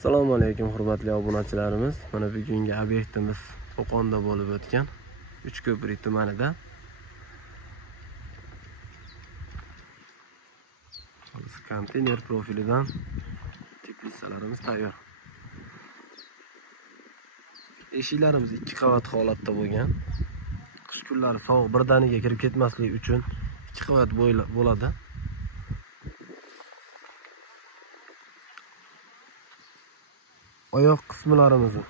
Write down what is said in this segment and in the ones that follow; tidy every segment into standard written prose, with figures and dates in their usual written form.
Assalomu alaykum hurmatli obunachilarimiz. Mana bugungi obyektimiz Qo'qonda bo'lib o'tgan Uchko'prik tumanida. Konteyner profilidan teplitsalarimiz tayyor. Eshiklarimiz 2 qavat holatda bo'lgan. Qish kunlari sovuq birdaniga kirib ketmasligi uchun 2 qavat bo'ladi. Oyoq qismlarimizni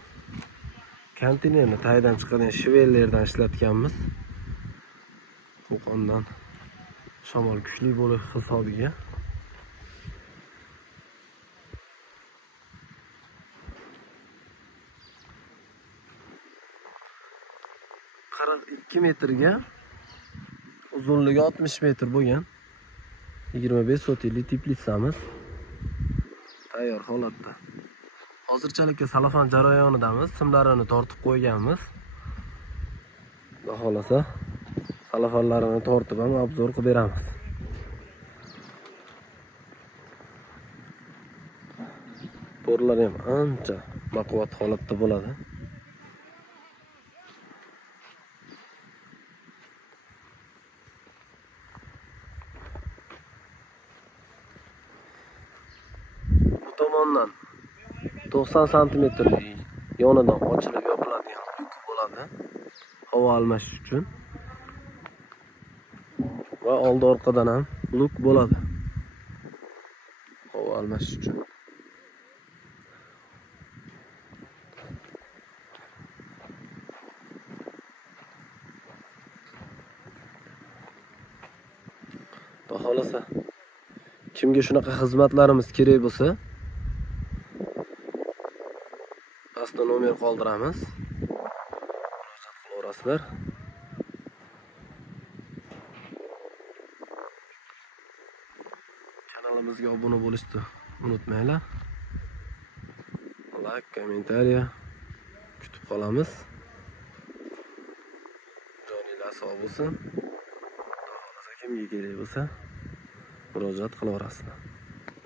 konteynerni taydan chiqargan shivellerdan ishlatganmiz. Qo'qondan shamol kuchli bo'lish hisobiga. Qirq 2 metrga uzunligi 60 metr bo'lgan 25 sotilli teplitsamiz tayyor holatda. Hozirchalikka salafan jarayonidamiz. Simlarini tortib qo'yganmiz. Xudo xolasa salafanlarini tortib ham obzor qilib beramiz. Porlar ham ancha baquvvat holatda bo'ladi. Bu tomondan 90 santimetrlik yonidan ochilib yopiladigan luk bo'ladi. Havo almashish uchun. Va oldi orqadan ham luk bo'ladi. Havo almashish uchun. Xudo xolasa kimga shunaqa xizmatlarimiz kerak bo'lsa, pastda nomer qoldiramiz. Murojaat qilaverasizlar. Kanalimizga obuna bo'lishni unutmanglar. Like, kommentariya kutib qolamiz. Joninglar sog' bo'lsin. Xudo xolasa kimga kerak bo'lsa murojaat qilaverasizlar.